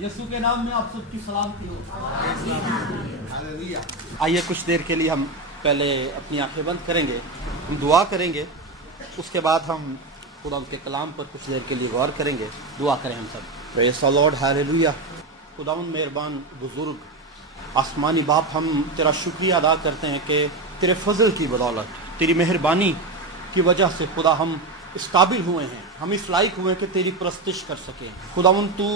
यीशु के नाम में आप सबकी सलामती हो। आइए कुछ देर के लिए हम पहले अपनी आंखें बंद करेंगे, हम दुआ करेंगे, उसके बाद हम खुदा के कलाम पर कुछ देर के लिए गौर करेंगे। दुआ करें हम सब। Praise the Lord, hallelujah. खुदावंद मेहरबान बुजुर्ग आसमानी बाप, हम तेरा शुक्रिया अदा करते हैं कि तेरे फजल की बदौलत, तेरी मेहरबानी की वजह से खुदा हम इस काबिल हुए हैं, हम इस लायक हुए कि तेरी परस्तिश कर सकें। खुदावंद तू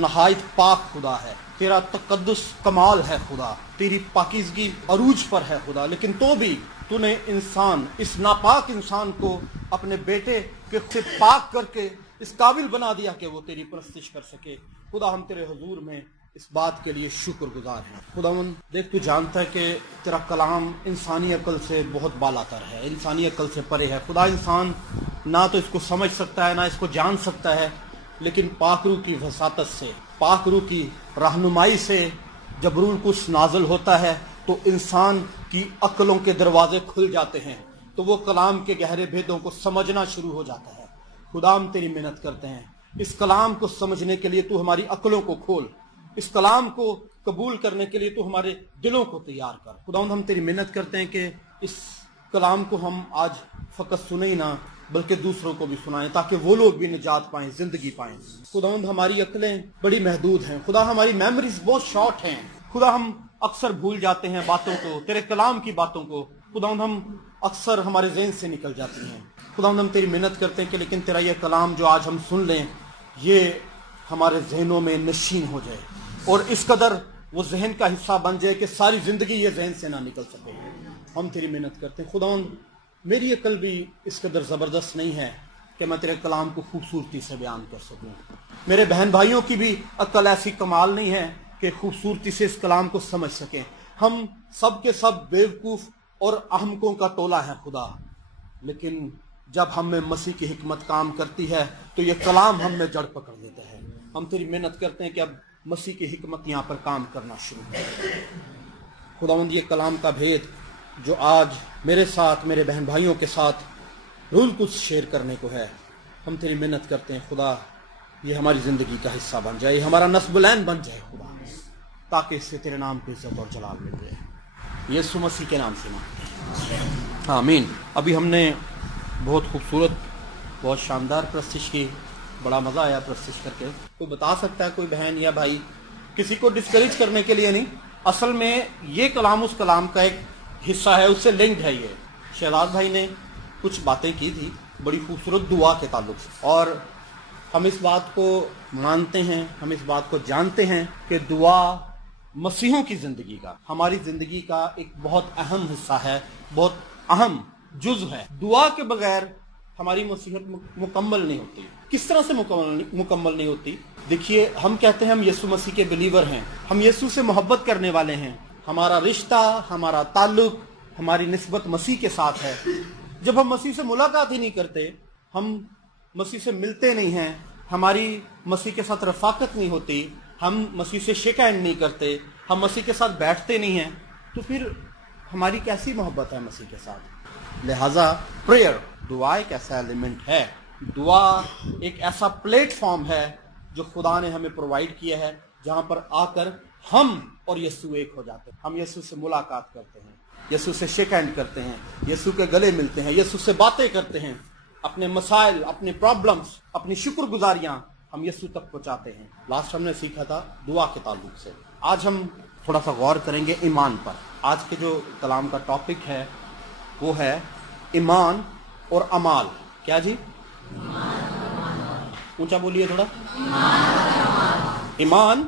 नहायत पाक खुदा है, तेरा तकद्दुस कमाल है खुदा, तेरी पाकीज़गी अरूज पर है खुदा, लेकिन तो भी तूने इंसान, इस नापाक इंसान को अपने बेटे के से पाक करके इस काबिल बना दिया कि वो तेरी परस्तिश कर सके। खुदा हम तेरे हुजूर में इस बात के लिए शुक्रगुजार हैं। खुदावंद देख, तू जानता है कि तेरा कलाम इंसानी अकल से बहुत बालातर है, इंसानी अकल से परे है। खुदा इंसान ना तो इसको समझ सकता है, ना इसको जान सकता है, लेकिन पाकरू की वसातत से, पाकरू की रहनुमाई से जब रूह कुछ नाज़िल होता है तो इंसान की अक्लों के दरवाजे खुल जाते हैं, तो वो कलाम के गहरे भेदों को समझना शुरू हो जाता है। खुदा हम तेरी मेहनत करते हैं, इस कलाम को समझने के लिए तू हमारी अक्लों को खोल, इस कलाम को कबूल करने के लिए तू हमारे दिलों को तैयार कर। खुदावंद हम तेरी मेहनत करते हैं कि इस कलाम को हम आज फकत सुने ही ना, बल्कि दूसरों को भी सुनाएं, ताकि वो लोग भी निजात पाएं, जिंदगी पाएं। खुदावंद हमारी अक्लें बड़ी महदूद हैं खुदा, हमारी मेमोरीज बहुत शॉर्ट हैं खुदा, हम अक्सर भूल जाते हैं बातों को, तेरे कलाम की बातों को। खुदावंद हम अक्सर हमारे ज़हन से निकल जाती हैं। खुदावंद हम तेरी मेहनत करते हैं कि लेकिन तेरा ये कलाम जो आज हम सुन लें, ये हमारे जहनों में नशीन हो जाए और इस कदर वो जहन का हिस्सा बन जाए कि सारी जिंदगी ये जहन से ना निकल सके। हम तेरी मेहनत करते हैं खुदावंद, मेरी अकल भी इस कदर ज़बरदस्त नहीं है कि मैं तेरे कलाम को खूबसूरती से बयान कर सकूं। मेरे बहन भाइयों की भी अकल ऐसी कमाल नहीं है कि खूबसूरती से इस कलाम को समझ सकें। हम सब के सब बेवकूफ़ और अहमकों का टोला है खुदा, लेकिन जब हम में मसीह की हिकमत काम करती है तो ये कलाम हम में जड़ पकड़ लेता है। हम तेरी मेहनत करते हैं कि अब मसीह की हिकमत यहाँ पर काम करना शुरू करे। खुदावंद ये कलाम का भेद जो आज मेरे साथ, मेरे बहन भाइयों के साथ रूल कुछ शेयर करने को है, हम तेरी मेहनत करते हैं खुदा, ये हमारी ज़िंदगी का हिस्सा बन जाए, हमारा नस्बुलैन बन जाए खुदा, ताकि इससे तेरे नाम की इज्जत और जलाल मिल जाए। यीशु मसीह के नाम से मांगते हैं, आमीन। अभी हमने बहुत खूबसूरत, बहुत शानदार प्रस्तुति की, बड़ा मज़ा आया प्रस्तुत करके। कोई बता सकता है, कोई बहन या भाई, किसी को डिस्करेज करने के लिए नहीं, असल में ये कलाम उस कलाम का एक हिस्सा है, उससे लिंक्ड है। ये शहजाद भाई ने कुछ बातें की थी बड़ी खूबसूरत दुआ के ताल्लुक से, और हम इस बात को मानते हैं, हम इस बात को जानते हैं कि दुआ मसीहों की ज़िंदगी का, हमारी ज़िंदगी का एक बहुत अहम हिस्सा है, बहुत अहम जुज़ है। दुआ के बगैर हमारी मसीहत मुकम्मल नहीं होती। किस तरह से मुकम्मल नहीं होती? देखिए, हम कहते हैं हम यीशु मसीह के बिलीवर हैं, हम यीशु से मोहब्बत करने वाले हैं, हमारा रिश्ता, हमारा ताल्लुक, हमारी निस्बत मसीह के साथ है। जब हम मसीह से मुलाकात ही नहीं करते, हम मसीह से मिलते नहीं हैं, हमारी मसीह के साथ रफाकत नहीं होती, हम मसीह से शेक हैंड नहीं करते, हम मसीह के साथ बैठते नहीं हैं, तो फिर हमारी कैसी मोहब्बत है मसीह के साथ? लिहाजा प्रेयर, दुआ एक ऐसा एलिमेंट है, दुआ एक ऐसा प्लेटफॉर्म है जो खुदा ने हमें प्रोवाइड किया है, जहां पर आकर हम और यीशु एक हो जाते हैं। हम यीशु से मुलाकात करते हैं, यीशु से शेक हैंड करते हैं, यीशु के गले मिलते हैं, यीशु से बातें करते हैं, अपने मसाइल, अपने प्रॉब्लम्स, अपनी शुक्रगुजारियां हम यीशु तक पहुंचाते हैं। लास्ट हमने सीखा था दुआ के ताल्लुक से। आज हम थोड़ा सा गौर करेंगे ईमान पर। आज के जो कलाम का टॉपिक है वो है ईमान और अमाल। क्या जी? ऊंचा बोलिए थोड़ा। ईमान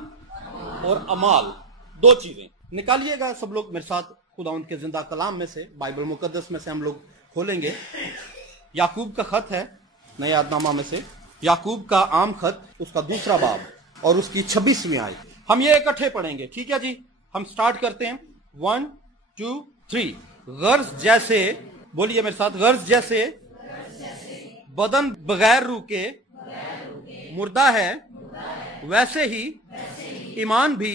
और अमाल, दो चीजें निकालिएगा सब लोग मेरे साथ। खुदावंद के जिंदा कलाम में से, बाइबल मुकद्दस में से हम लोग खोलेंगे। याकूब का खत है, नए यादनामा में से याकूब का आम खत, उसका दूसरा बाब और उसकी 26वीं आयत। हम ये इकट्ठे पढ़ेंगे, ठीक है जी? हम स्टार्ट करते हैं। 1 2 3। गर्ज जैसे, बोलिए मेरे साथ, गर्ज जैसे बदन बगैर रूह के मुर्दा है, वैसे ही ईमान भी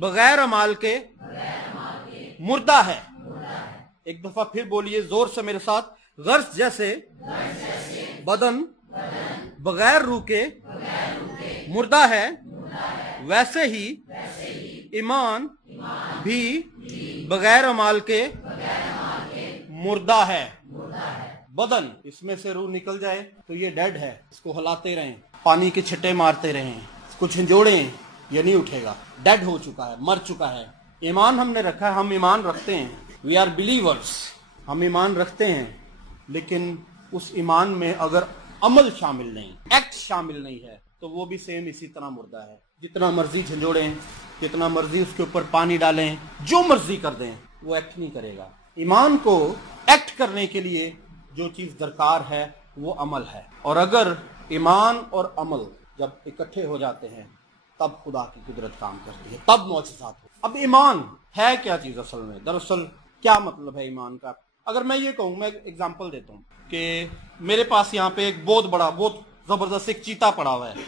बगैर अमाल के मुर्दा है। एक दफा फिर बोलिए जोर से मेरे साथ, गर्ज जैसे बदन बगैर रूह के मुर्दा है, वैसे ही ईमान भी बगैर अमाल के मुर्दा है। बदन, इसमें से रूह निकल जाए तो ये डेड है, इसको हिलाते रहें, पानी के छिट्टे मारते रहें, इसको झंझोड़ें, ये नहीं उठेगा, डेड हो चुका है, मर चुका है। ईमान हमने रखा है, हम ईमान रखते हैं, वी आर बिलीवर्स, हम ईमान रखते हैं, लेकिन उस ईमान में अगर अमल शामिल नहीं, एक्ट शामिल नहीं है, तो वो भी सेम इसी तरह मुर्दा है। जितना मर्जी झंझोड़ें, जितना मर्जी उसके ऊपर पानी डालें, जो मर्जी कर दें, वो एक्ट नहीं करेगा। ईमान को एक्ट करने के लिए जो चीज दरकार है वो अमल है, और अगर ईमान और अमल जब इकट्ठे हो जाते हैं तब खुदा की कुदरत काम करती है, तब मौजज़ात हो। अब ईमान है क्या चीज असल में? दरअसल क्या मतलब है ईमान का? अगर मैं ये कहूं, मैं एग्जांपल देता हूं कि मेरे पास यहाँ पे एक बहुत बड़ा, बहुत जबरदस्त एक चीता पड़ा हुआ है।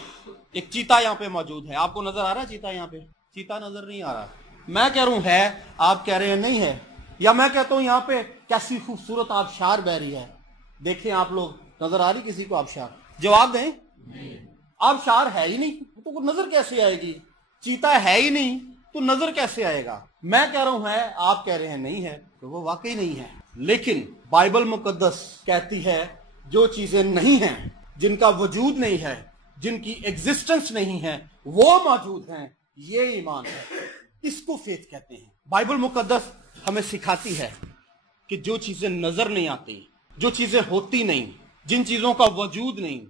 एक चीता यहाँ पे मौजूद है। आपको नजर आ रहा है चीता? यहाँ पे चीता नजर नहीं आ रहा। मैं कह रहा हूं है, आप कह रहे हैं नहीं है। या मैं कहता हूं यहाँ पे कैसी खूबसूरत आबशार बह रही है, देखें आप लोग, नजर आ रही किसी को आबशार? जवाब दें, आबशार है ही नहीं तो नजर कैसे आएगी? चीता है ही नहीं तो नजर कैसे आएगा? मैं कह रहा हूं है, आप कह रहे हैं नहीं है, तो वो वाकई नहीं है। लेकिन बाइबल मुकद्दस कहती है जो चीजें नहीं हैं, जिनका वजूद नहीं है, जिनकी एग्जिस्टेंस नहीं है, वो मौजूद हैं, ये ईमान है। इसको फेथ कहते हैं। बाइबल मुकद्दस हमें सिखाती है कि जो चीजें नजर नहीं आती, जो चीजें होती नहीं, जिन चीजों का वजूद नहीं,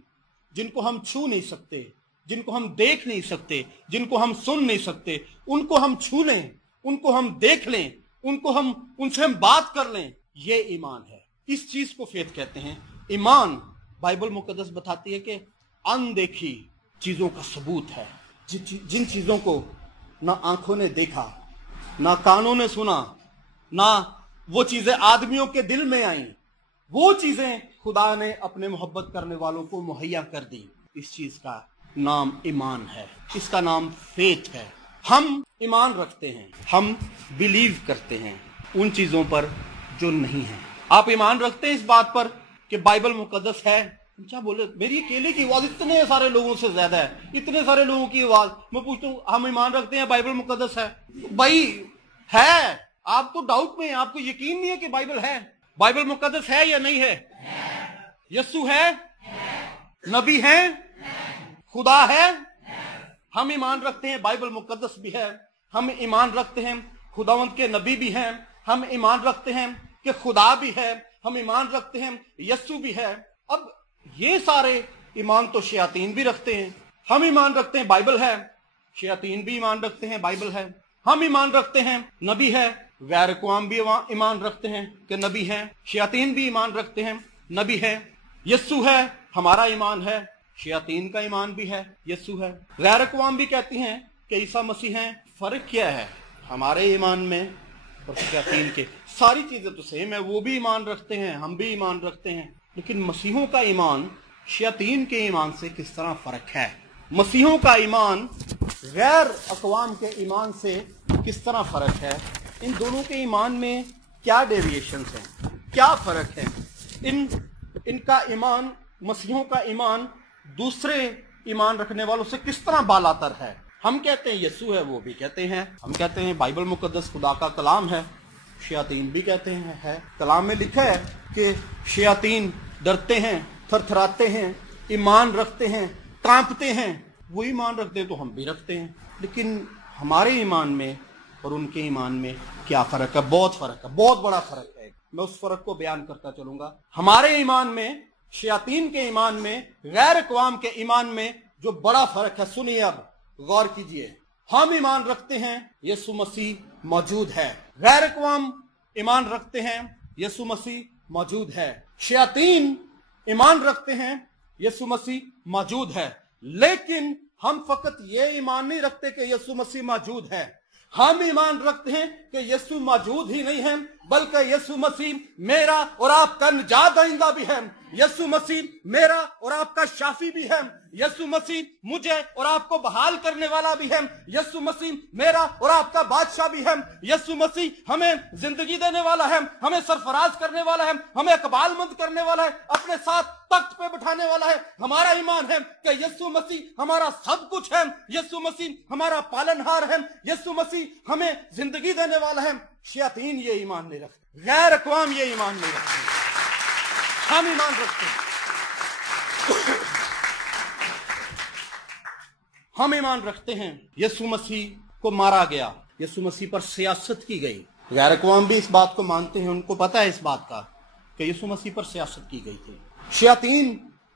जिनको हम छू नहीं सकते, जिनको हम देख नहीं सकते, जिनको हम सुन नहीं सकते, उनको हम छू लें, उनको हम देख लें, उनसे हम बात कर लें, ये ईमान है। इस चीज को फेथ कहते हैं। ईमान, बाइबल मुकद्दस बताती है कि अनदेखी चीजों का सबूत है। जिन चीजों को ना आंखों ने देखा, ना कानों ने सुना, ना वो चीजें आदमियों के दिल में आई, वो चीजें खुदा ने अपने मोहब्बत करने वालों को मुहैया कर दी। इस चीज का नाम ईमान है, इसका नाम फेथ है। हम ईमान रखते हैं, हम बिलीव करते हैं उन चीजों पर जो नहीं है। आप ईमान रखते हैं इस बात पर कि बाइबल मुकद्दस है? क्या बोले, मेरी अकेले की आवाज इतने सारे लोगों से ज्यादा है, इतने सारे लोगों की आवाज। मैं पूछता हूँ, हम ईमान रखते हैं बाइबल मुकद्दस है? भाई है, आप तो डाउट में हैं, आपको यकीन नहीं है कि बाइबल है। बाइबल मुकद्दस है या नहीं है? यस्सु है, नबी है, खुदा है। हम ईमान रखते हैं बाइबल मुकद्दस भी है, हम ईमान रखते हैं खुदावंत के नबी भी हैं, हम ईमान रखते हैं कि खुदा भी है, हम ईमान रखते हैं यस्सु भी है। अब ये सारे ईमान तो शयातीन भी रखते हैं। हम ईमान रखते हैं बाइबल है, शयातीन भी ईमान रखते हैं बाइबल है। हम ईमान रखते हैं नबी है, गैर अक़वाम भी ईमान रखते हैं कि नबी है, शयातीन भी ईमान रखते हैं नबी है। यस्सु है, हमारा ईमान है, शयातीन का ईमान भी है, यस्सु है। गैर अक़वाम भी कहती हैं कि ईसा मसीह हैं। फर्क क्या है हमारे ईमान में और शयातीन के? सारी चीजें तो सेम है, वो भी ईमान रखते हैं, हम भी ईमान रखते हैं, लेकिन मसीहों का ईमान शयातीन के ईमान से किस तरह फर्क है? मसीहों का ईमान गैर अक़वाम के ईमान से किस तरह फर्क है? इन दोनों के ईमान में क्या डेविएशंस हैं, क्या फर्क है? इनका ईमान, मसीहों का ईमान दूसरे ईमान रखने वालों से किस तरह बालातर है? हम कहते हैं यस्सु है, वो भी कहते हैं। हम कहते हैं बाइबल मुकद्दस खुदा का कलाम है, शयातीन भी कहते हैं है। कलाम में लिखा है कि शयातीन डरते हैं, थरथराते हैं, ईमान रखते हैं, कांपते हैं। वो ईमान रखते हैं तो हम भी रखते हैं, लेकिन हमारे ईमान में और उनके ईमान में क्या फर्क है? बहुत फर्क है, बहुत बड़ा फर्क है। मैं उस फर्क को बयान करता चलूंगा। हमारे ईमान में, शयातीन के ईमान में, गैर अक़वाम के ईमान में जो बड़ा फर्क है, सुनिए, अब गौर कीजिए। हम ईमान रखते हैं यीशु मसीह मौजूद है। गैर अक़वाम ईमान रखते हैं यीशु मसीह मौजूद है। शयातीन ईमान रखते हैं यीशु मसीह मौजूद है। लेकिन हम फकत ये ईमान नहीं रखते कि यीशु मसीह मौजूद है, हम ईमान रखते हैं कि यीशु मौजूद ही नहीं है, बल्कि यीशु मसीह मेरा और आपका निजात दहिंदा भी है। यीशु मसीह मेरा और आपका शाफी भी है। यीशु मसीह मुझे और आपको बहाल करने वाला भी है। यीशु मसीह मेरा और आपका बादशाह भी है। यीशु मसीह हमें जिंदगी देने वाला है, हमें सरफराज करने वाला है, हमें इकबालमंद करने वाला है, अपने साथ तख्त पे बिठाने वाला है। हमारा ईमान है कि यीशु मसीह हमारा सब कुछ है। यीशु मसीह हमारा पालनहार है। यीशु मसीह हमें जिंदगी देने वाला है। शैतान ये ईमान नहीं रखते, गैर अक़वाम ये ईमान नहीं रखते, हम ईमान रखते हैं। हम ईमान रखते हैं यीशु मसीह को मारा गया, यीशु मसीह पर सियासत की गई। गैर अक़वाम भी इस बात को मानते हैं, उनको पता है इस बात का कि यीशु मसीह पर सियासत की गई थी। शैतान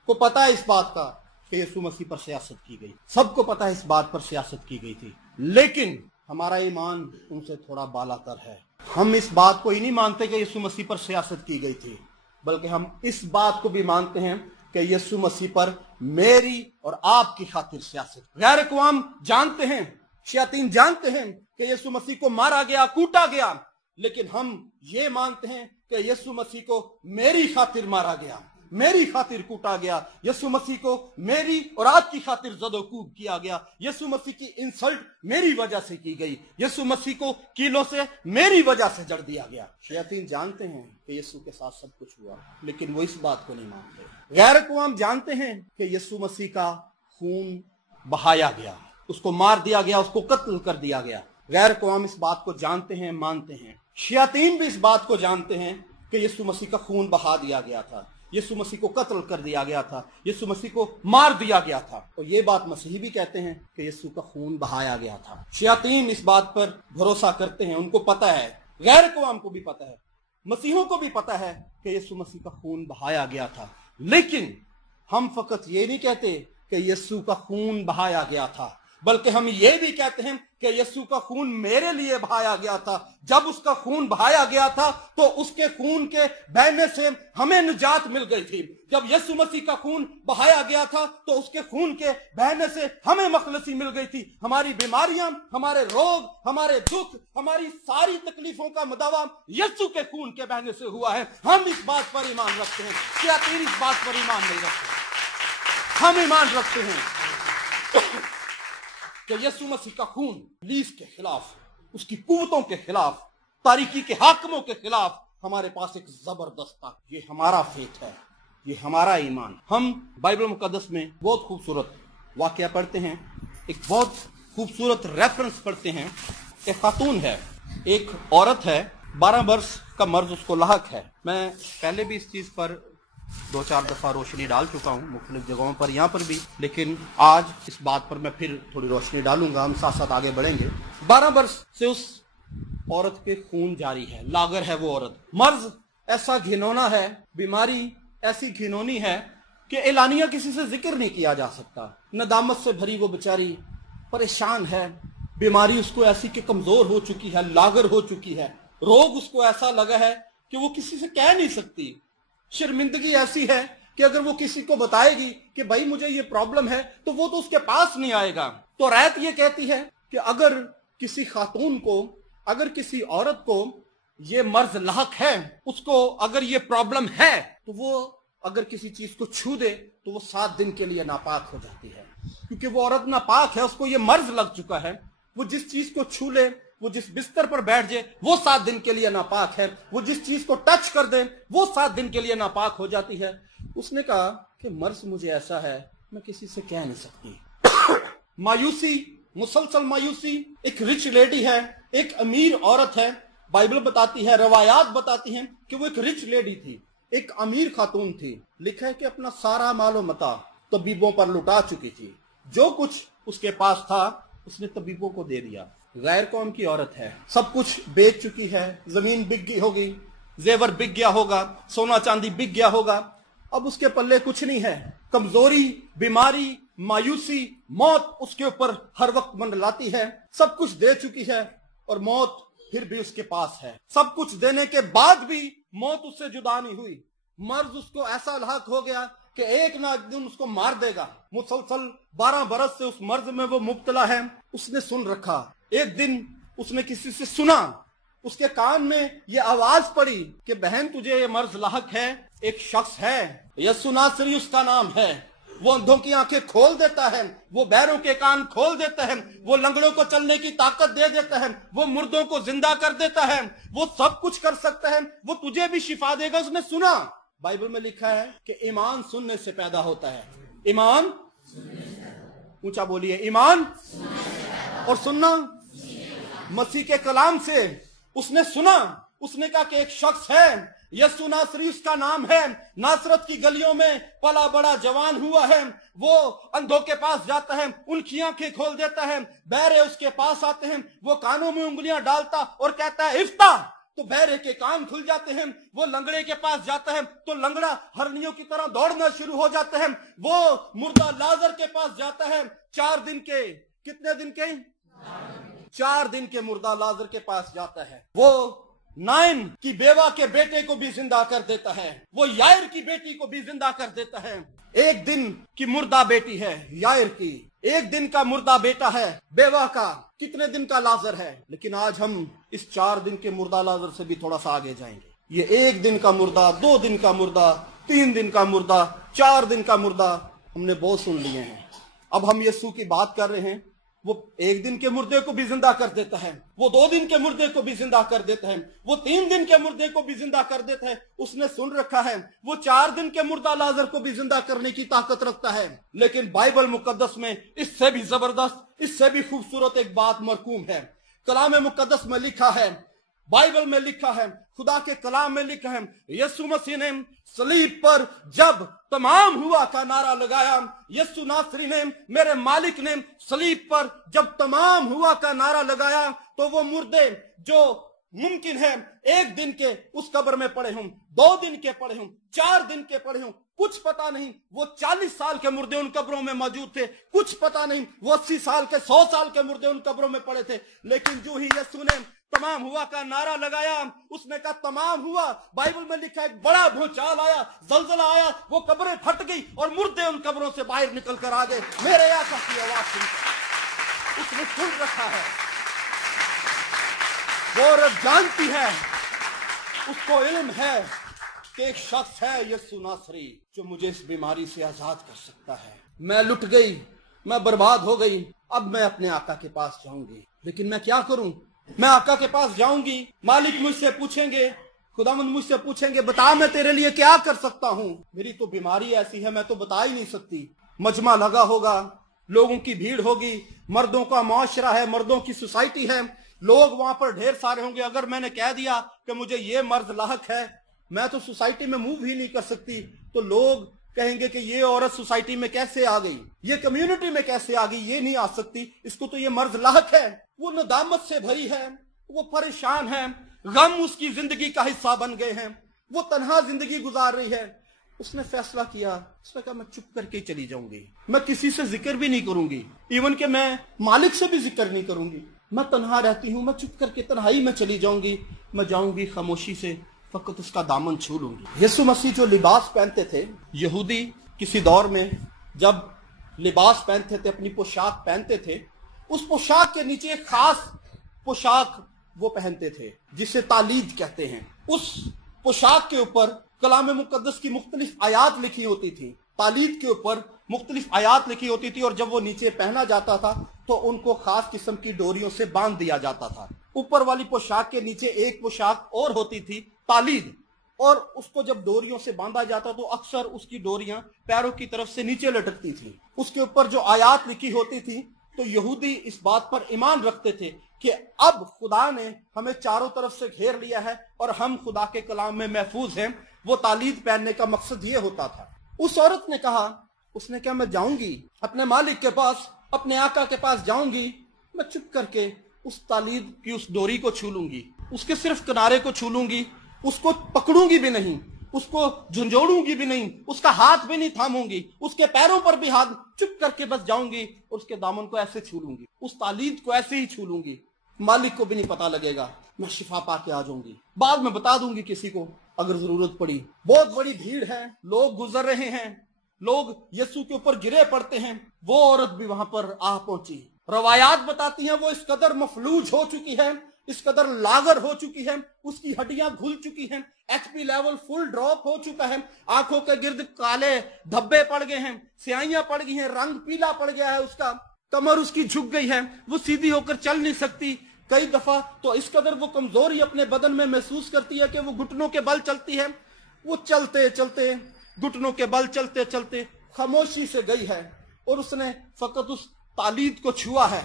को पता है इस बात का कि यीशु मसीह पर सियासत की गई, सबको पता है इस बात पर सियासत की गई थी। लेकिन हमारा ईमान उनसे थोड़ा बालातर है। हम इस बात को ही नहीं मानते कि यीशु मसीह पर सियासत की गई थी, बल्कि हम इस बात को भी मानते हैं कि यीशु मसीह पर मेरी और आपकी खातिर सियासत। गैर अक़वाम जानते हैं, शैतान जानते हैं कि यीशु मसीह को मारा गया, कूटा गया, लेकिन हम ये मानते हैं कि यीशु मसीह को मेरी खातिर मारा गया, मेरी खातिर कूटा गया। यीशु मसीह को मेरी और आपकी खातिर जदोकूब किया गया। यीशु मसीह की इंसल्ट मेरी वजह से की गई। यीशु मसीह को कीलों से मेरी वजह से जड़ दिया गया। शैतान जानते हैं कि यीशु के साथ सब कुछ हुआ, लेकिन वो इस बात को नहीं मानते। गैर अक़वाम जानते हैं कि यीशु मसीह का खून बहाया गया, उसको मार दिया गया, उसको कत्ल कर दिया गया। गैर अक़वाम इस बात को जानते हैं, मानते हैं। शैतान भी इस बात को जानते हैं कि यीशु मसीह का खून बहा दिया गया था, यीशु मसीह को कत्ल कर दिया गया था, यीशु मसीह को मार दिया गया था। और ये बात मसीही भी कहते हैं कि यीशु का खून बहाया गया था। शैतान इस बात पर भरोसा करते हैं, उनको पता है, गैर अक़वाम को भी पता है, मसीहों को भी पता है कि यीशु मसीह का खून बहाया गया था। लेकिन हम फकत ये नहीं कहते कि यीशु का खून बहाया गया था, बल्कि हम ये भी कहते हैं कि यीशु का खून मेरे लिए बहाया गया था। जब उसका खून बहाया गया था तो उसके खून के बहने से हमें निजात मिल गई थी। जब यीशु मसीह का खून बहाया गया था तो उसके खून के बहने से हमें मखलसी मिल गई थी। हमारी बीमारियां, हमारे रोग, हमारे दुख, हमारी सारी तकलीफों का मदावा यीशु के खून के बहने से हुआ है। हम इस बात पर ईमान रखते हैं, शैतान इस बात पर ईमान नहीं रखते। हम ईमान रखते हैं कि यीशु मसीह का खून इब्लीस के खिलाफ, उसकी कुव्वतों के खिलाफ, तारीकी के हाकिमों के खिलाफ हमारे पास एक जबरदस्त था। ये हमारा फेथ है, ये हमारा ईमान। हम बाइबल मुकद्दस में बहुत खूबसूरत वाकया पढ़ते हैं, एक बहुत खूबसूरत रेफरेंस पढ़ते हैं। एक खातून है, एक औरत है, 12 वर्ष का मर्ज उसको लाहक है। मैं पहले भी इस चीज पर 2-4 दफा रोशनी डाल चुका हूँ मुख्तलिफ जगहों पर, यहाँ पर भी, लेकिन आज इस बात पर मैं फिर थोड़ी रोशनी डालूंगा। हम साथ साथ आगे बढ़ेंगे। 12 वर्ष से उस औरत के खून जारी है, लागर है वो औरत। मर्ज ऐसा घिनौना है, बीमारी ऐसी घिनौनी है कि एलानिया किसी से जिक्र नहीं किया जा सकता। नदामत से भरी वो बेचारी परेशान है, बीमारी उसको ऐसी कि कमजोर हो चुकी है, लागर हो चुकी है, रोग उसको ऐसा लगा है कि वो किसी से कह नहीं सकती। शर्मिंदगी ऐसी है कि अगर वो किसी को बताएगी कि भाई मुझे ये प्रॉब्लम है, तो वो तो उसके पास नहीं आएगा। तो रायत ये कहती है कि अगर किसी खातून को, अगर किसी औरत को ये मर्ज लाहक है, उसको अगर ये प्रॉब्लम है, तो वो अगर किसी चीज को छू दे तो वो 7 दिन के लिए नापाक हो जाती है। क्योंकि वो औरत नापाक है, उसको ये मर्ज लग चुका है। वो जिस चीज को छू ले, वो जिस बिस्तर पर बैठ जाए, वो 7 दिन के लिए नापाक है। वो जिस चीज को टच कर दे, वो 7 दिन के लिए नापाक हो जाती है। उसने कहा कि मर्ज मुझे ऐसा है, मैं किसी से कह नहीं सकती। मायूसी, मुसलसल मायूसी। एक रिच लेडी है, एक अमीर औरत है। बाइबल बताती है, रवायात बताती हैं कि वो एक रिच लेडी थी, एक अमीर खातून थी। लिखा है कि अपना सारा मालो मता तबीबों पर लुटा चुकी थी। जो कुछ उसके पास था उसने तबीबों को दे दिया। गैर कौम की औरत है, सब कुछ बेच चुकी है, जमीन बिक गई होगी, जेवर बिक गया होगा, सोना चांदी बिक गया होगा, अब उसके पल्ले कुछ नहीं है। कमजोरी, बीमारी, मायूसी, मौत उसके ऊपर हर वक्त मंडलाती है। सब कुछ दे चुकी है और मौत फिर भी उसके पास है। सब कुछ देने के बाद भी मौत उससे जुदा नहीं हुई। मर्ज उसको ऐसा लाहक हो गया कि एक ना एक दिन उसको मार देगा। मुसलसल 12 बरस से उस मर्ज में वो मुब्तला है। उसने सुन रखा, एक दिन उसने किसी से सुना उसके कान में ये आवाज पड़ी कि बहन तुझे ये मर्ज लाहक है। एक शख्स है, यीशु नासरी उसका नाम है। वो अंधों की आंखें खोल देता है, वो बहरों के कान खोल देता है, वो लंगड़ों को चलने की ताकत दे देता है, वो मुर्दों को जिंदा कर देता है, वो सब कुछ कर सकता है, वो तुझे भी शिफा देगा। उसने सुना। बाइबल में लिखा है कि ईमान सुनने से पैदा होता है। ईमान, ऊंचा बोलिए, ईमान और सुनना मसीह के कलाम से। उसने सुना, उसने कहा कि एक शख्स है, यीशु नासरी उसका नाम है, नासरत की गलियों में पला बड़ा जवान हुआ है। वो अंधों के पास जाता है, उनकी आंखें खोल देता है, बहरे उसके पास आते हैं, वो कानों में उंगलियां डालता और कहता है इफ्ता, तो बहरे के कान खुल जाते हैं। वो लंगड़े के पास जाता है तो लंगड़ा हरनियों की तरह दौड़ना शुरू हो जाता है। वो मुर्दा लाजर के पास जाता है, 4 दिन के, कितने दिन के? 4 दिन के मुर्दा लाजर के पास जाता है। वो नाइन की बेवा के बेटे को भी जिंदा कर देता है, वो यायर की बेटी को भी जिंदा कर देता है। 1 दिन की मुर्दा बेटी है यायर की, 1 दिन का मुर्दा बेटा है बेवा का, कितने दिन का लाजर है। लेकिन आज हम इस 4 दिन के मुर्दा लाजर से भी थोड़ा सा आगे जाएंगे। ये 1 दिन का मुर्दा, 2 दिन का मुर्दा, 3 दिन का मुर्दा, 4 दिन का मुर्दा हमने बहुत सुन लिए हैं। अब हम यीशु की बात कर रहे हैं। वो 1 दिन के मुर्दे को भी जिंदा कर देता है, वो 2 दिन के मुर्दे को भी जिंदा कर देता है, वो 3 दिन के मुर्दे को भी जिंदा कर देता है। उसने सुन रखा है वो 4 दिन के मुर्दा लाजर को भी जिंदा करने की ताकत रखता है। लेकिन बाइबल मुकद्दस में इससे भी जबरदस्त, इससे भी खूबसूरत एक बात मरकूम है। कलाम मुकद्दस में लिखा है, बाइबल में लिखा है, खुदा के कलाम में लिखा है, यीशु मसीह ने सलीब पर जब तमाम हुआ का नारा लगाया, यीशु नासरी ने, मेरे मालिक ने सलीब पर जब तमाम हुआ का नारा लगाया, तो वो मुर्दे जो मुमकिन है 1 दिन के उस कब्र में पड़े हों, 2 दिन के पड़े हों, 4 दिन के पड़े हों, कुछ पता नहीं। वो 40 साल के मुर्दे उन कब्रों में मौजूद थे, कुछ पता नहीं। वो 80 साल के, 100 साल के मुर्दे उन कब्रों में पड़े थे। लेकिन जो ही यीशु ने तमाम हुआ का नारा लगाया, उसने कहा तमाम हुआ। बाइबल में लिखा है एक बड़ा भूचाल आया, जलजला आया, वो कब्रें फट गई और मुर्दे उन कब्रों से बाहर निकल कर आ गए। मेरे आका की आवाज सुनकर उसने सुन रखा है। वो औरत जानती है, उसको इल्म है कि एक शख्स है यीशु नासरी जो मुझे इस बीमारी से आजाद कर सकता है। मैं लुट गई, मैं बर्बाद हो गई, अब मैं अपने आका के पास जाऊंगी। लेकिन मैं क्या करूं? मैं आका के पास जाऊंगी, मालिक मुझसे पूछेंगे, खुदावंद मुझसे पूछेंगे बता मैं तेरे लिए क्या कर सकता हूं। मेरी तो बीमारी ऐसी है, मैं तो बता ही नहीं सकती। मजमा लगा होगा, लोगों की भीड़ होगी, मर्दों का मुआशरा है, मर्दों की सोसाइटी है, लोग वहां पर ढेर सारे होंगे। अगर मैंने कह दिया कि मुझे ये मर्ज लाहक है, मैं तो सोसाइटी में मूव ही नहीं कर सकती, तो लोग कहेंगे कि ये औरत सोसाइटी में कैसे आ गई, ये कम्युनिटी में कैसे आ गई, ये नहीं आ सकती, इसको तो ये मर्ज लाहक है। वो नदामत से भरी है, वो परेशान है, गम उसकी जिंदगी का हिस्सा बन गए हैं, वो तन्हा जिंदगी गुजार रही है। उसने फैसला किया, उसने कहा मैं चुप करके ही चली जाऊंगी, मैं किसी से जिक्र भी नहीं करूंगी, इवन के मैं मालिक से भी जिक्र नहीं करूंगी। मैं तन्हा रहती हूं, मैं चुप करके तन्हाई में चली जाऊंगी, मैं जाऊंगी खामोशी से, फकत उसका दामन छू लूंगी। यीशु मसीह जो लिबास पहनते थे, यहूदी किसी दौर में जब लिबास पहनते थे, अपनी पोशाक पहनते थे, उस पोशाक के नीचे एक खास पोशाक वो पहनते थे जिसे तालीद कहते हैं। उस पोशाक के ऊपर कलाम मुकद्दस की मुख्तलिफ आयात लिखी होती थी, तालीद के ऊपर मुख्तलिफ आयात लिखी होती थी, और जब वो नीचे पहना जाता था तो उनको खास किस्म की डोरियों से बांध दिया जाता था। ऊपर वाली पोशाक के नीचे एक पोशाक और होती थी तालीद, और उसको जब डोरियों से बांधा जाता तो अक्सर उसकी डोरियां पैरों की तरफ से नीचे लटकती थी। उसके ऊपर जो आयात लिखी होती थी, तो यहूदी इस बात पर ईमान रखते थे कि अब खुदा ने हमें चारों तरफ से घेर लिया है और हम खुदा के कलाम में महफूज हैं। वो तालीद पहनने का मकसद ये होता था। उस औरत ने कहा, उसने कहा मैं जाऊंगी अपने मालिक के पास, अपने आका के पास जाऊंगी, मैं चुप करके उस तालीद की उस डोरी को छू लूंगी, उसके सिर्फ किनारे को छू लूंगी, उसको पकड़ूंगी भी नहीं, उसको झंझोड़ूंगी भी नहीं, उसका हाथ भी नहीं थामूंगी, उसके पैरों पर भी हाथ, चुप करके बस जाऊंगी और उसके दामन को ऐसे छू लूंगी, उस तालीद को ऐसे ही छू लूंगी, मालिक को भी नहीं पता लगेगा, मैं शिफा पाके आ जाऊंगी, बाद में बता दूंगी किसी को अगर जरूरत पड़ी। बहुत बड़ी भीड़ है, लोग गुजर रहे हैं, लोग यीशु के ऊपर गिरे पड़ते हैं। वो औरत भी वहां पर आ पहुंची। रवायात बताती हैं वो इस कदर मफलूज हो चुकी है, इस कदर लागर हो चुकी है, उसकी हड्डियां घुल चुकी हैं, एचपी लेवल फुल ड्रॉप हो चुका है, आंखों के गिर्द काले धब्बे पड़ गए हैं, स्याहियां पड़ गई हैं, रंग पीला पड़ गया है उसका, कमर उसकी झुक गई है, वो सीधी होकर चल नहीं सकती। कई दफा तो इस कदर वो कमजोरी अपने बदन में महसूस करती है कि वो घुटनों के बल चलती है। वो चलते चलते घुटनों के बल चलते चलते खामोशी से गई है और उसने फकत उस तालीद को छुआ है।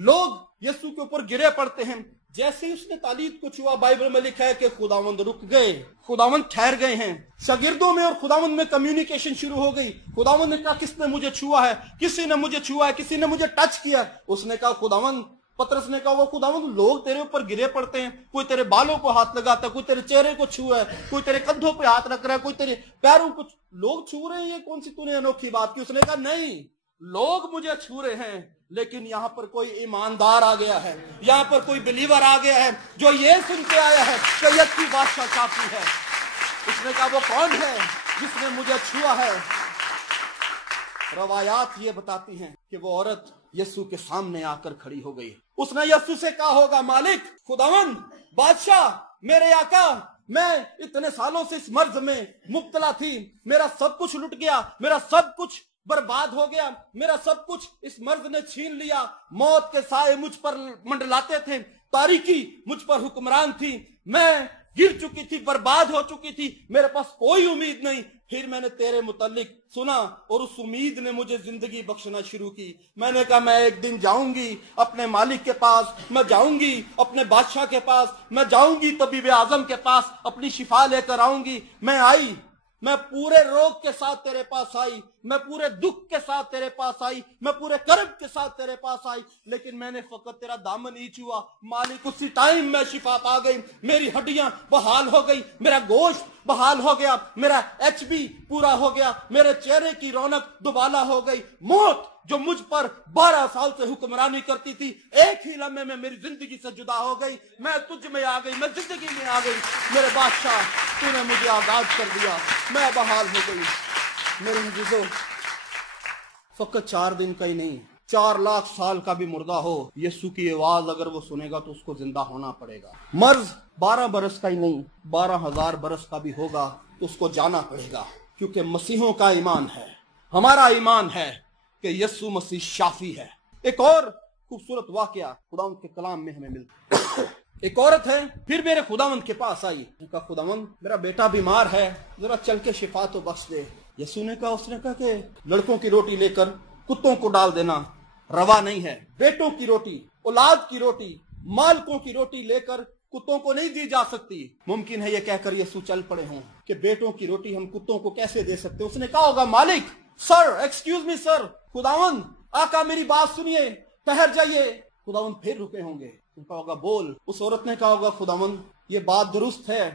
लोग यीशु के ऊपर गिरे पड़ते हैं। जैसे ही उसने तालीद को छुआ, बाइबल में लिखा है कि खुदावंद रुक गए, खुदावंद ठहर गए हैं। शागिर्दों में और खुदावंद में कम्युनिकेशन शुरू हो गई। खुदावंद ने कहा, किसने मुझे छुआ है? किसी ने मुझे छुआ है, किसी ने मुझे टच किया। उसने कहा खुदावंद। पतरस ने कहा, वो खुदावंद लोग तेरे ऊपर गिरे पड़ते हैं, कोई तेरे बालों को हाथ लगाता है, कोई तेरे चेहरे को छुआ है, कोई तेरे कंधों पे हाथ रख रहा है, कोई तेरे पैरों को लोग छू रहे हैं, ये कौन सी तूने अनोखी बात की? उसने कहा नहीं, लोग मुझे छू रहे हैं, लेकिन यहाँ पर कोई ईमानदार आ गया है, यहाँ पर कोई बिलीवर आ गया है जो ये सुन के आया है कि यीशु बादशाह काफी है। उसने कहा वो कौन है जिसने मुझे छुआ है? रवायात ये बताती हैं कि वो औरत यीशु के सामने आकर खड़ी हो गई। उसने यीशु से कहा होगा, मालिक, खुदावंद, बादशाह, मेरे आका, मैं इतने सालों से इस मर्ज में मुब्तला थी, मेरा सब कुछ लुट गया, मेरा सब कुछ बर्बाद हो गया, मेरा सब कुछ इस मर्ज ने छीन लिया। मौत के साए मुझ पर मंडलाते थे, तारीकी मुझ पर हुक्मरान थी, मैं गिर चुकी थी, बर्बाद हो चुकी थी, मेरे पास कोई उम्मीद नहीं। फिर मैंने तेरे मुतालिक सुना और उस उम्मीद ने मुझे जिंदगी बख्शना शुरू की। मैंने कहा मैं एक दिन जाऊंगी अपने मालिक के पास, मैं जाऊंगी अपने बादशाह के पास, मैं जाऊंगी तबीब आजम के पास, अपनी शिफा लेकर आऊंगी। मैं आई, मैं पूरे रोग के साथ तेरे पास आई, मैं पूरे दुख के साथ तेरे पास आई, मैं पूरे कर्ब के साथ तेरे पास आई, लेकिन मैंने फकत तेरा दामन ही छुआ। मालिक, उसी टाइम मैं शिफा पा गई, मेरी हड्डियां बहाल हो गई, मेरा गोश्त बहाल हो गया, मेरा एचबी पूरा हो गया, मेरे चेहरे की रौनक दुबाला हो गई। मौत जो मुझ पर 12 साल से हुक्मरानी करती थी, एक ही लम्हे में मेरी जिंदगी से जुदा हो गई। मैं तुझ में आ गई, मैं जिंदगी में आ गई। मेरे बादशाह, तूने मुझे आजाद कर दिया, मैं बहाल हो गई। मेरे मुझे फकत 4 दिन का ही नहीं, 4 लाख साल का भी मुर्दा हो, यीशु की आवाज अगर वो सुनेगा तो उसको जिंदा होना पड़ेगा। मर्ज 12 बरस का ही नहीं, 12,000 बरस का भी होगा तो उसको जाना पड़ेगा, क्योंकि मसीहों का ईमान है, हमारा ईमान है कि यीशु मसीह शाफी है। एक और खूबसूरत वाकया खुदावंद के कलाम में हमें मिलता है। एक औरत है, फिर मेरे खुदावंद के पास आई, कहा खुदावंद, मेरा बेटा बीमार है, जरा चल के शिफा तो बख्श दे। यीशु ने कहा, उसने कहा कि लड़कों की रोटी लेकर कुत्तों को डाल देना रवा नहीं है। बेटों की रोटी, औलाद की रोटी, मालकों की रोटी लेकर कुत्तों को नहीं दी जा सकती। मुमकिन है ये कहकर यीशु चल पड़े हों कि बेटों की रोटी हम कुत्तों को कैसे दे सकते? उसने कहा होगा, मालिक, सर, एक्सक्यूज मी सर, खुदावंद, आका मेरी बात सुनिए, ठहर जाइए। खुदावंद फिर रुके होंगे, कहा होगा बोल। उस औरत ने कहा होगा, खुदावंद, ये बात दुरुस्त है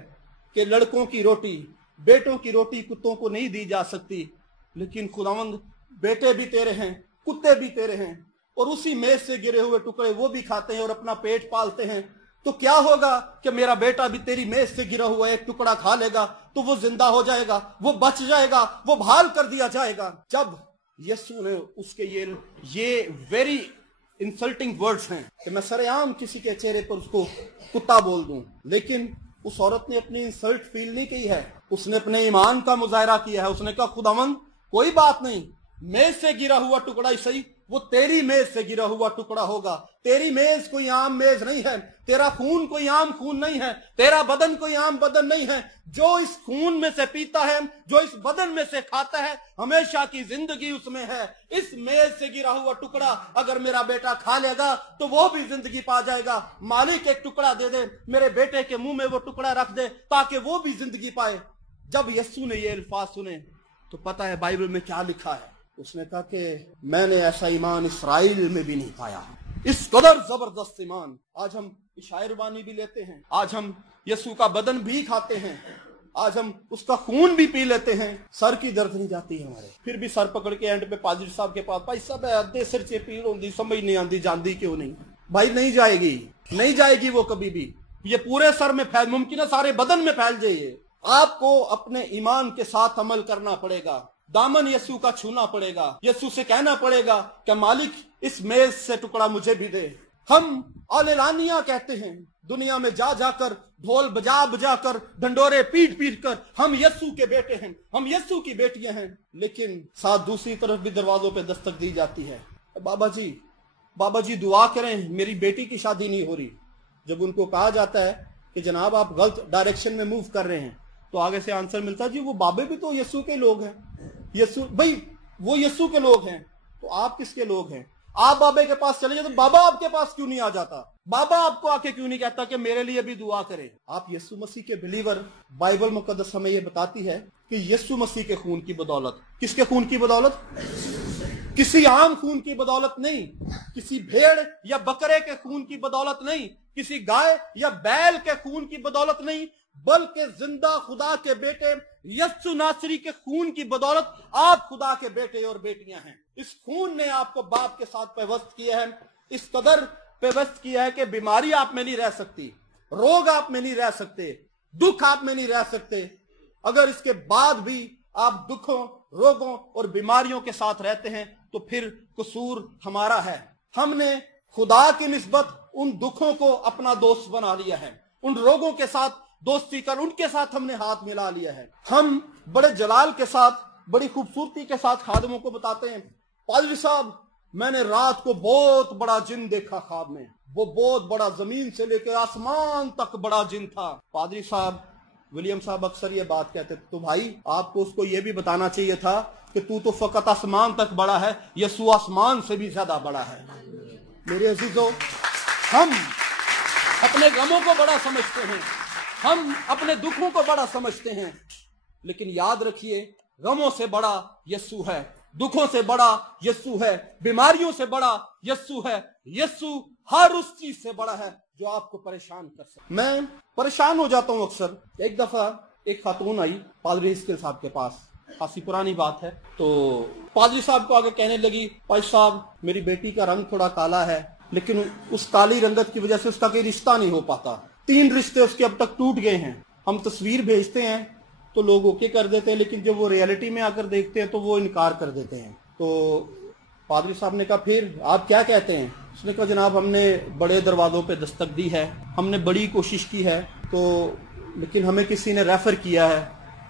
कि लड़कों की रोटी, बेटों की रोटी कुत्तों को नहीं दी जा सकती, लेकिन खुदावंद, बेटे भी तेरे हैं, कुत्ते भी तेरे हैं, और उसी मेज से गिरे हुए टुकड़े वो भी खाते हैं और अपना पेट पालते हैं। तो क्या होगा कि मेरा बेटा भी तेरी मेज से गिरा हुआ एक टुकड़ा खा लेगा तो वो जिंदा हो जाएगा, वो बच जाएगा, वो बहाल कर दिया जाएगा। जब यीशु ने उसके ये वेरी इंसल्टिंग वर्ड्स हैं कि मैं सरेआम किसी के चेहरे पर उसको कुत्ता बोल दूं, लेकिन उस औरत ने अपनी इंसल्ट फील नहीं की है, उसने अपने ईमान का मुजाहरा किया है। उसने कहा, खुदावंद, कोई बात नहीं, मेज से गिरा हुआ टुकड़ा ही सही, वो तेरी मेज से गिरा हुआ टुकड़ा होगा। तेरी मेज कोई आम मेज नहीं है, तेरा खून कोई आम खून नहीं है, तेरा बदन कोई आम बदन नहीं है। जो इस खून में से पीता है, जो इस बदन में से खाता है, हमेशा की जिंदगी उसमें है। इस मेज से गिरा हुआ टुकड़ा अगर मेरा बेटा खा लेगा तो वो भी जिंदगी पा जाएगा। मालिक, एक टुकड़ा दे दे, मेरे बेटे के मुंह में वो टुकड़ा रख दे ताकि वो भी जिंदगी पाए। जब यीशु ने ये अल्फाज सुने तो पता है बाइबल में क्या लिखा है। उसने कहा कि मैंने ऐसा ईमान इसराइल में भी नहीं पाया, इस कदर जबरदस्त ईमान। आज हम शायरबानी भी लेते हैं, आज हम यीशु का बदन भी खाते हैं, आज हम उसका खून भी पी लेते हैं, सर की दर्द नहीं जाती है हमारे, फिर भी सर पकड़ के एंड पे पादरी साहब के पास, भाई साहब अद्धे सिर से पीड़ होती, समझ नहीं आती, जानती क्यों नहीं? भाई नहीं जाएगी, नहीं जाएगी वो कभी भी। ये पूरे सर में फैल, मुमकिन है सारे बदन में फैल जाइए। आपको अपने ईमान के साथ अमल करना पड़ेगा, दामन यीशु का छूना पड़ेगा, यीशु से कहना पड़ेगा कि मालिक, इस मेज से टुकड़ा मुझे भी दे। हम आलेलानिया कहते हैं, दुनिया में जा जाकर ढोल बजा बजा कर ढंडोरे पीट पीट कर हम यस्सु के बेटे हैं, हम यस्सु की बेटियां हैं, लेकिन साथ दूसरी तरफ भी दरवाजों पे दस्तक दी जाती है, बाबा जी दुआ करें, मेरी बेटी की शादी नहीं हो रही। जब उनको कहा जाता है कि जनाब आप गलत डायरेक्शन में मूव कर रहे हैं, तो आगे से आंसर मिलता है जी वो बाबे भी तो यस्सु के लोग हैं। यस्सु भाई वो यस्सु के लोग हैं, तो आप किसके लोग हैं? आप बाबे के पास चले जाते, तो बाबा आपके पास क्यों नहीं आ जाता? बाबा आपको आके क्यों नहीं कहता कि मेरे लिए भी दुआ करें? आप यीशु मसीह के बिलीवर, बाइबल मुकद्दस हमें यह बताती है कि यीशु मसीह के खून की बदौलत, किसके खून की बदौलत? किसी आम खून की बदौलत नहीं, किसी भेड़ या बकरे के खून की बदौलत नहीं, किसी गाय या बैल के खून की बदौलत नहीं, बल्कि जिंदा खुदा के बेटे यस्सु नासरी के खून की बदौलत आप खुदा के बेटे और बेटियां हैं। इस खून ने आपको बाप के साथ पेवस्त किया है, इस कदर पेवस्त किया है कि बीमारी आप में नहीं रह सकती, रोग आप में नहीं रह सकते, दुख आप में नहीं रह सकते। अगर इसके बाद भी आप दुखों, रोगों और बीमारियों के साथ रहते हैं तो फिर कसूर हमारा है। हमने खुदा की निस्बत उन दुखों को अपना दोस्त बना लिया है, उन रोगों के साथ दोस्ती कर उनके साथ हमने हाथ मिला लिया है। हम बड़े जलाल के साथ, बड़ी खूबसूरती के साथ खादमों को बताते हैं, पादरी साहब मैंने रात को बहुत बड़ा जिन देखा ख्वाब में, वो बहुत बड़ा, जमीन से लेकर आसमान तक बड़ा जिन था। पादरी साहब, विलियम साहब अक्सर ये बात कहते, तो भाई आपको उसको ये भी बताना चाहिए था कि तू तो फकत आसमान तक बड़ा है, यीशु आसमान से भी ज्यादा बड़ा है। मेरे अजीजों, हम अपने गमों को बड़ा समझते हैं, हम अपने दुखों को बड़ा समझते हैं, लेकिन याद रखिए गमों से बड़ा यीशु है, दुखों से बड़ा यीशु है, बीमारियों से बड़ा यीशु है। यीशु हर उस चीज से बड़ा है जो आपको परेशान कर सकता। मैं परेशान हो जाता हूं अक्सर। एक दफा एक खातून आई पादरी हिस्किल साहब के पास, खासी पुरानी बात है, तो पादरी साहब को आगे कहने लगी, भाई साहब मेरी बेटी का रंग थोड़ा काला है, लेकिन उस काली रंगत की वजह से उसका कोई रिश्ता नहीं हो पाता, 3 रिश्ते उसके अब तक टूट गए हैं। हम तस्वीर भेजते हैं तो लोग ओके कर देते हैं, लेकिन जब वो रियलिटी में आकर देखते हैं तो वो इनकार कर देते हैं। तो पादरी साहब ने कहा फिर आप क्या कहते हैं? उसने कहा जनाब हमने बड़े दरवाजों पे दस्तक दी है, हमने बड़ी कोशिश की है, तो लेकिन हमें किसी ने रेफर किया है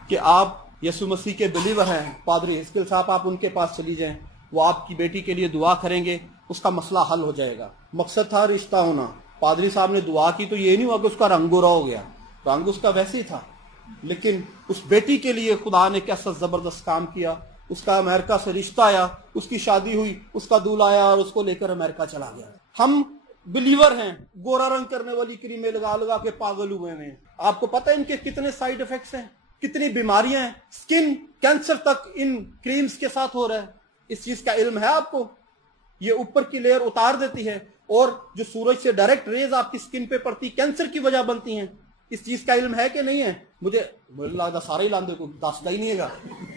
कि आप यीशु मसीह के बिलीवर हैं, पादरी हिस्किल साहब आप उनके पास चली जाएं, वो आपकी बेटी के लिए दुआ करेंगे, उसका मसला हल हो जाएगा। मकसद था रिश्ता होना। पादरी साहब ने दुआ की तो ये नहीं हुआ कि उसका रंग गोरा हो गया, रंग उसका वैसे ही था, लेकिन उस बेटी के लिए खुदा ने कैसा जबरदस्त काम किया। उसका अमेरिका से रिश्ता आया, उसकी शादी हुई, उसका दूल्हा आया और उसको लेकर अमेरिका चला गया। हम बिलीवर हैं, गोरा रंग करने वाली क्रीमें लगा लगा के पागल हुए हैं। आपको पता है इनके कितने साइड इफेक्ट्स हैं, कितनी बीमारियां हैं, स्किन कैंसर तक इन क्रीम्स के साथ हो रहा है। इस चीज का इल्म है आपको? ये ऊपर की लेयर उतार देती है और जो सूरज से डायरेक्ट रेज आपकी स्किन पे पड़ती कैंसर की वजह बनती हैं। इस चीज का इल्म है कि नहीं है? मुझे लगता सारे ही लांदे को दसदा ही नहीं है।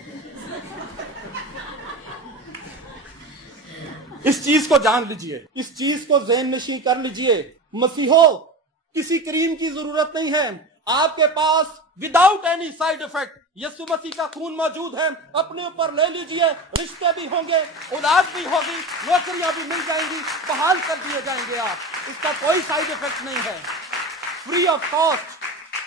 इस चीज को जान लीजिए, इस चीज को ज़हन नशीं कर लीजिए। मसीहो, किसी क्रीम की जरूरत नहीं है, आपके पास विदाउट एनी साइड इफेक्ट यीशु मसीह का खून मौजूद है। अपने ऊपर ले लीजिए, रिश्ते भी होंगे, औलाद भी होगी, नौकरियां भी मिल जाएंगी, बहाल कर दिए जाएंगे आप। इसका कोई साइड इफेक्ट नहीं है, फ्री ऑफ कॉस्ट,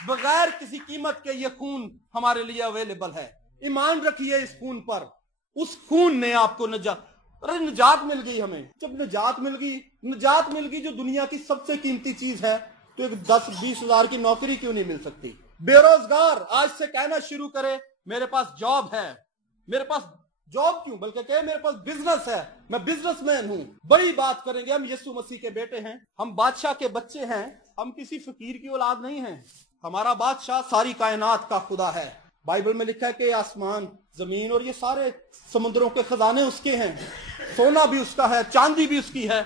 बगैर किसी कीमत के ये खून हमारे लिए अवेलेबल है। ईमान रखिए इस खून पर। उस खून ने आपको निजात मिल गई। हमें जब निजात मिल गई जो दुनिया की सबसे कीमती चीज है, तो एक 10-20 हजार की नौकरी क्यों नहीं मिल सकती? बेरोजगार आज से कहना शुरू करे मेरे पास जॉब है। मेरे पास जॉब क्यों, बल्कि कहे मेरे पास बिजनेस है, मैं बिजनेसमैन हूं। बड़ी बात करेंगे, हम यीशु मसीह के बेटे हैं, हम बादशाह के बच्चे हैं, हम किसी फकीर की औलाद नहीं हैं। हमारा बादशाह सारी कायनात का खुदा है। बाइबल में लिखा है कि आसमान, जमीन और ये सारे समुद्रों के खजाने उसके हैं, सोना भी उसका है, चांदी भी उसकी है,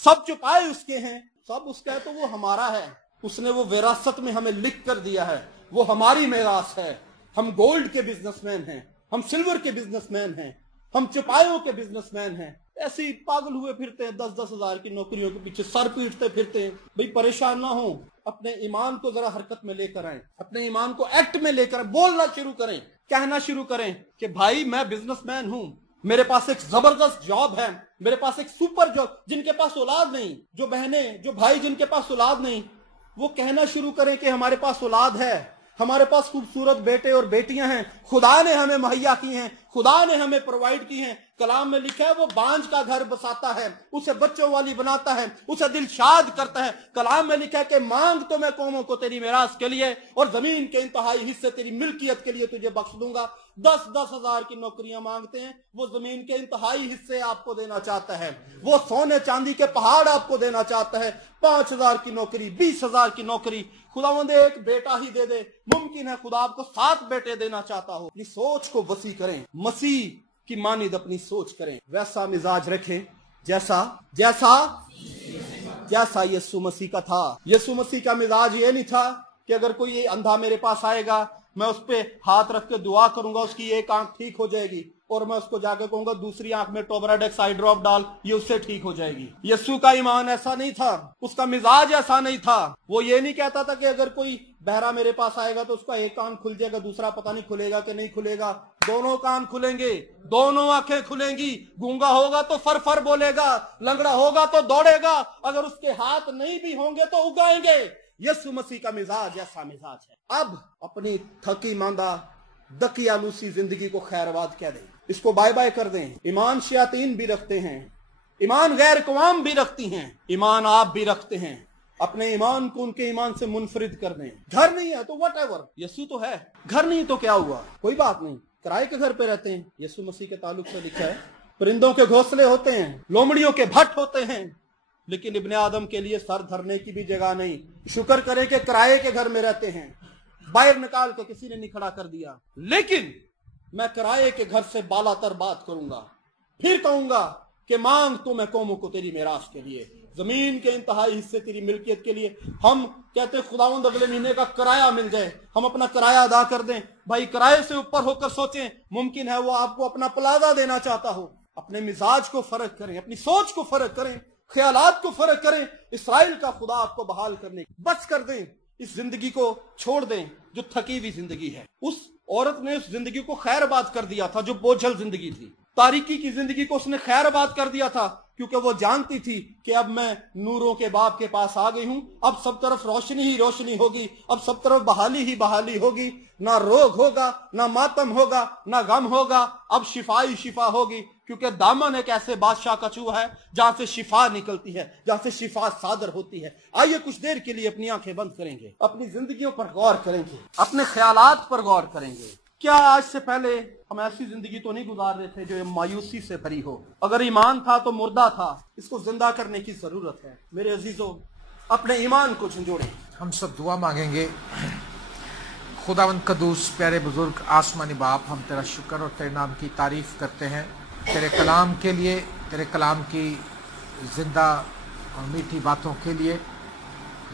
सब चुपाए उसके हैं, सब उसका है, तो वो हमारा है। उसने वो विरासत में हमें लिख कर दिया है, वो हमारी मेरास है। हम गोल्ड के बिजनेसमैन हैं, हम सिल्वर के बिजनेसमैन हैं, हम चुपायों के बिजनेसमैन हैं। ऐसे ही पागल हुए फिरते हैं, 10-10 हजार की नौकरियों के पीछे सर पीटते फिरते हैं। भाई परेशान ना हो, अपने ईमान को जरा हरकत में लेकर आए, अपने ईमान को एक्ट में लेकर बोलना शुरू करें, कहना शुरू करें कि भाई मैं बिजनेसमैन हूं, मेरे पास एक जबरदस्त जॉब है, मेरे पास एक सुपर जॉब। जिनके पास औलाद नहीं, जो बहनें, जो भाई जिनके पास औलाद नहीं, वो कहना शुरू करें कि हमारे पास औलाद है, हमारे पास खूबसूरत बेटे और बेटियां हैं, खुदा ने हमें मुहैया की हैं, खुदा ने हमें प्रोवाइड की हैं। कलाम में लिखा है वो बांझ का घर बसाता है, उसे बच्चों वाली बनाता है, उसे दिलशाद करता है। कलाम में लिखा है कि मांग तो मैं कौमों को तेरी मिरास के लिए और जमीन के इंतहाई हिस्से तेरी मिल्कियत के लिए तुझे बख्श दूंगा। 10-10 हजार की नौकरियां मांगते हैं, वो जमीन के इंतहाई हिस्से आपको देना चाहता है, वो सोने चांदी के पहाड़ आपको देना चाहता है। 5,000 की नौकरी, 20,000 की नौकरी, खुदावंद एक बेटा ही दे दे। मुमकिन है खुदा आपको 7 बेटे देना चाहता हो। अपनी सोच को वसी करें, मसीह की मानिद अपनी सोच करें, वैसा मिजाज रखें जैसा जैसा जैसा यीशु मसीह का था। यीशु मसीह का मिजाज ये नहीं था कि अगर कोई ये अंधा मेरे पास आएगा, मैं उस पे हाथ रख के दुआ करूंगा, उसकी एक आंख ठीक हो जाएगी, और मैं उसको जाकर कहूंगा दूसरी आंख में टोबराडेक्स आई ड्रॉप डाल, ये उससे ठीक हो जाएगी। यीशु का ईमान ऐसा नहीं था, उसका मिजाज ऐसा नहीं था। वो ये नहीं कहता था कि अगर कोई बहरा मेरे पास आएगा तो उसका एक कान खुल जाएगा, दूसरा पता नहीं खुलेगा कि नहीं खुलेगा। दोनों कान खुलेंगे, दोनों आंखें खुलेंगी। गूंगा होगा तो फर फर बोलेगा, लंगड़ा होगा तो दौड़ेगा, अगर उसके हाथ नहीं भी होंगे तो उगाएंगे। यीशु मसीह का मिजाज ऐसा मिजाज है। अब अपनी थकी मांदा दकी आलूसी जिंदगी को खैरवाद कह दें, इसको बाय बाय कर दें। ईमान शयातीन भी रखते हैं, ईमान गैर कवाम भी रखती हैं, ईमान आप भी रखते हैं। अपने ईमान को उनके ईमान से मुनफरिद कर दें। घर नहीं है तो वट एवर, यीशु तो है। घर नहीं तो क्या हुआ, कोई बात नहीं, किराए के घर पे रहते हैं। यीशु मसीह के ताल्लुक से लिखा है परिंदों के घोंसले होते हैं, लोमड़ियों के भट्ट होते हैं, लेकिन इब्ने आदम के लिए सर धरने की भी जगह नहीं। शुक्र करें कि किराए के घर में रहते हैं, बाहर निकाल के किसी ने नहीं खड़ा कर दिया। लेकिन मैं किराए के घर से बालातर बात करूंगा, फिर कहूंगा कि मांग तो मैं कौमों को तेरी मेरास के लिए, जमीन के इंतहाई हिस्से तेरी मिल्कियत के लिए। हम कहते खुदावंद अगले महीने का किराया मिल जाए, हम अपना किराया अदा कर दें। भाई किराए से ऊपर होकर सोचें, मुमकिन है वो आपको अपना प्लाजा देना चाहता हो। अपने मिजाज को फर्क करें, अपनी सोच को फर्क करें, ख्यालात को फर्क करें। इसराइल का खुदा आपको बहाल करने बस कर दें, इस जिंदगी को छोड़ दें जो थकी हुई जिंदगी है। उस औरत ने उस जिंदगी को खैरबाद कर दिया था जो बोझल जिंदगी थी, तारीकी की जिंदगी को उसने खैरबाद कर दिया था, क्योंकि वो जानती थी कि अब मैं नूरों के बाप के पास आ गई हूं, अब सब तरफ रोशनी ही रोशनी होगी, अब सब तरफ बहाली ही बहाली होगी। ना रोग होगा, ना मातम होगा, ना गम होगा, अब शिफा ही शिफा होगी, क्योंकि दामन एक ऐसे बादशाह का चूहा है जहां से शिफा निकलती है, जहां से शिफा सादर होती है। आइए कुछ देर के लिए अपनी आंखें बंद करेंगे, अपनी जिंदगियों पर गौर करेंगे, अपने ख्यालात पर गौर करेंगे। क्या आज से पहले हम ऐसी जिंदगी तो नहीं गुजार रहे थे जो मायूसी से भरी हो? अगर ईमान था तो मुर्दा था, इसको जिंदा करने की जरूरत है। मेरे अजीजों, अपने ईमान को झंझोड़ें। हम सब दुआ मांगेंगे। खुदावंद कदूस प्यारे बुजुर्ग आसमानी बाप, हम तेरा शुक्र और तेरे नाम की तारीफ करते हैं, तेरे कलाम के लिए, तेरे कलाम की जिंदा और मीठी बातों के लिए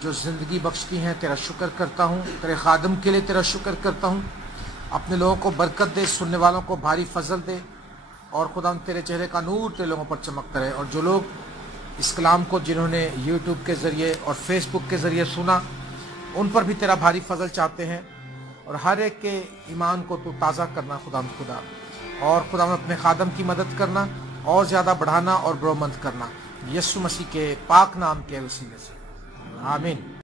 जो ज़िंदगी बख्शती हैं। तेरा शुक्र करता हूँ, तेरे खादम के लिए तेरा शुक्र करता हूँ। अपने लोगों को बरकत दे, सुनने वालों को भारी फजल दे, और खुदा तेरे चेहरे का नूर तेरे लोगों पर चमकता रहे। और जो लोग इस कलाम को जिन्होंने यूट्यूब के ज़रिए और फेसबुक के ज़रिए सुना, उन पर भी तेरा भारी फजल चाहते हैं, और हर एक के ईमान को तू ताज़ा करना खुदा, और खुदा अपने खादम की मदद करना और ज़्यादा बढ़ाना और बरोमंद करना, यीशु मसीह के पाक नाम के वसीले से, आमीन।